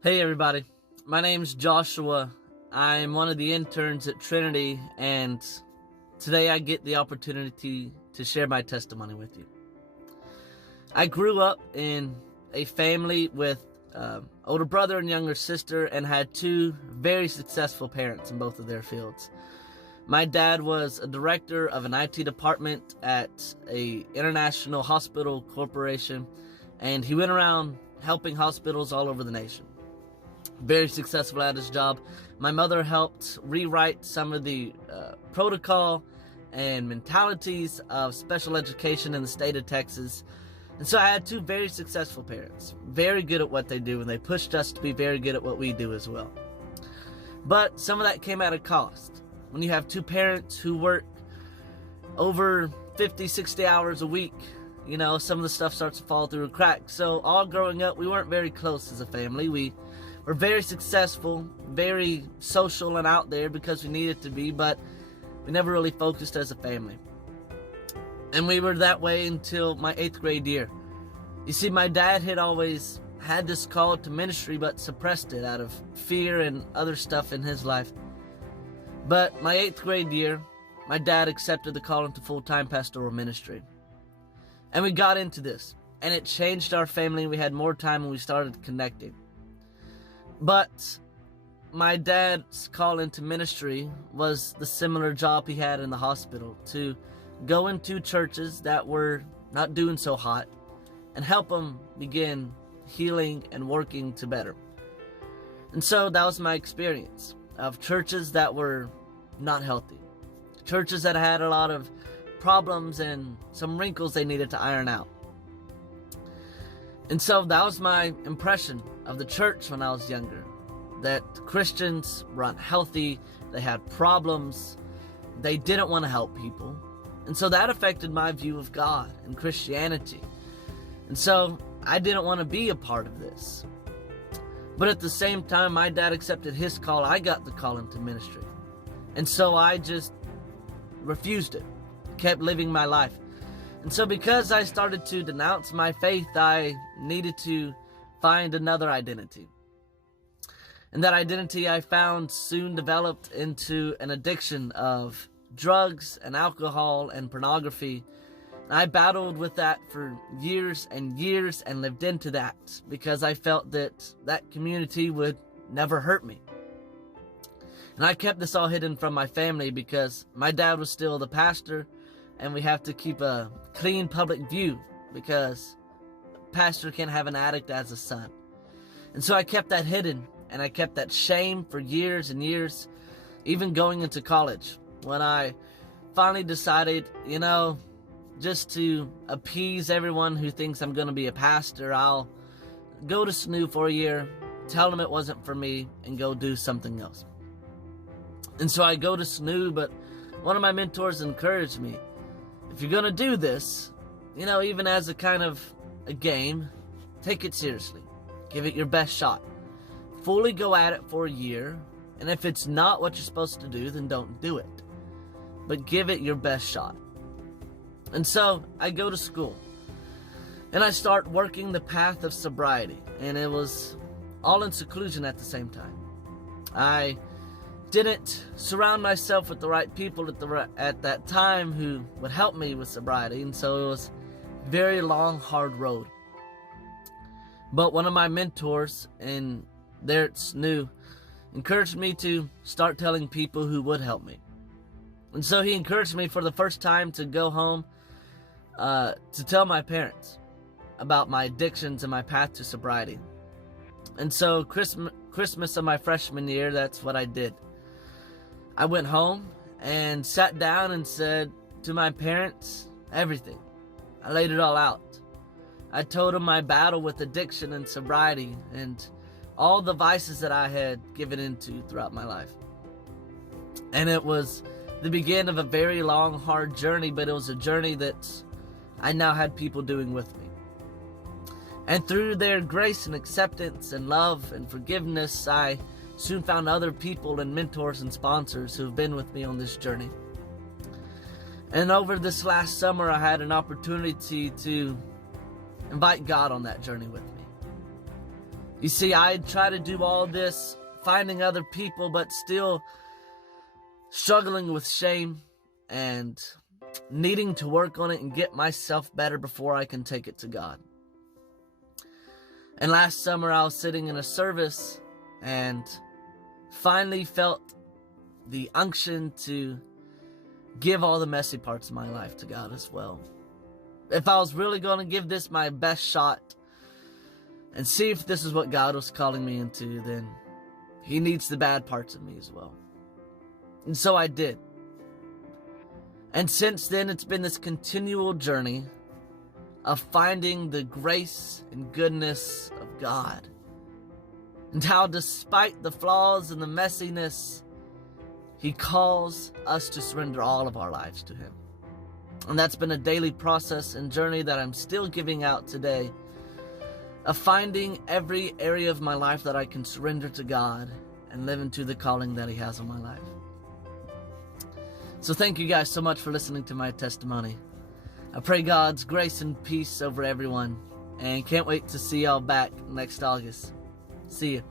Hey everybody, my name's Joshua. I'm one of the interns at Trinity, and today I get the opportunity to share my testimony with you. I grew up in a family with older brother and younger sister, and had two very successful parents in both of their fields. My dad was a director of an IT department at a international hospital corporation, and he went around helping hospitals all over the nation. Very successful at his job. My mother helped rewrite some of the protocol and mentalities of special education in the state of Texas. And so I had two very successful parents, very good at what they do, and they pushed us to be very good at what we do as well. But some of that came at a cost. When you have two parents who work over 50, 60 hours a week, some of the stuff starts to fall through a crack. So all growing up, we weren't very close as a family. We were very successful, very social and out there because we needed to be, but we never really focused as a family. And we were that way until my 8th grade year. You see, my dad had always had this call to ministry, but suppressed it out of fear and other stuff in his life. But my 8th grade year, my dad accepted the call into full-time pastoral ministry. And we got into this, and it changed our family. We had more time and we started connecting. But my dad's call into ministry was the similar job he had in the hospital, to go into churches that were not doing so hot and help them begin healing and working to better. And so that was my experience of churches that were not healthy, churches that had a lot of problems and some wrinkles they needed to iron out. And so that was my impression of the church when I was younger, that Christians were unhealthy, they had problems, they didn't want to help people. And so that affected my view of God and Christianity. And so I didn't want to be a part of this. But at the same time, my dad accepted his call, I got the call into ministry. And so I just refused it, kept living my life. And so because I started to denounce my faith, I needed to find another identity. And that identity I found soon developed into an addiction of drugs and alcohol and pornography. And I battled with that for years and years and lived into that because I felt that that community would never hurt me. And I kept this all hidden from my family because my dad was still the pastor, and we have to keep a clean public view because a pastor can't have an addict as a son. And so I kept that hidden, and I kept that shame for years and years, even going into college, when I finally decided, just to appease everyone who thinks I'm going to be a pastor, I'll go to SNU for a year, tell them it wasn't for me, and go do something else. And so I go to SNU, but one of my mentors encouraged me, if you're going to do this, even as a kind of a game, take it seriously. Give it your best shot. Fully go at it for a year, and if it's not what you're supposed to do, then don't do it. But give it your best shot. And so I go to school, and I start working the path of sobriety, and it was all in seclusion at the same time. I didn't surround myself with the right people at that time who would help me with sobriety, and so it was a very long, hard road. But one of my mentors in there at SNU encouraged me to start telling people who would help me. And so he encouraged me for the first time to go home to tell my parents about my addictions and my path to sobriety. And so Christmas of my freshman year, that's what I did. I went home and sat down and said to my parents everything. I laid it all out. I told them my battle with addiction and sobriety and all the vices that I had given into throughout my life. And it was the beginning of a very long, hard journey, but it was a journey that I now had people doing with me. And through their grace and acceptance and love and forgiveness, I soon found other people and mentors and sponsors who've been with me on this journey. And over this last summer, I had an opportunity to invite God on that journey with me. You see, I try to do all this, finding other people, but still struggling with shame and needing to work on it and get myself better before I can take it to God. And last summer I was sitting in a service and finally felt the unction to give all the messy parts of my life to God as well. If I was really going to give this my best shot and see if this is what God was calling me into, then He needs the bad parts of me as well. And so I did. And since then, it's been this continual journey of finding the grace and goodness of God, and how despite the flaws and the messiness, He calls us to surrender all of our lives to Him. And that's been a daily process and journey that I'm still giving out today, of finding every area of my life that I can surrender to God and live into the calling that He has on my life. So thank you guys so much for listening to my testimony. I pray God's grace and peace over everyone, and can't wait to see y'all back next August. See you.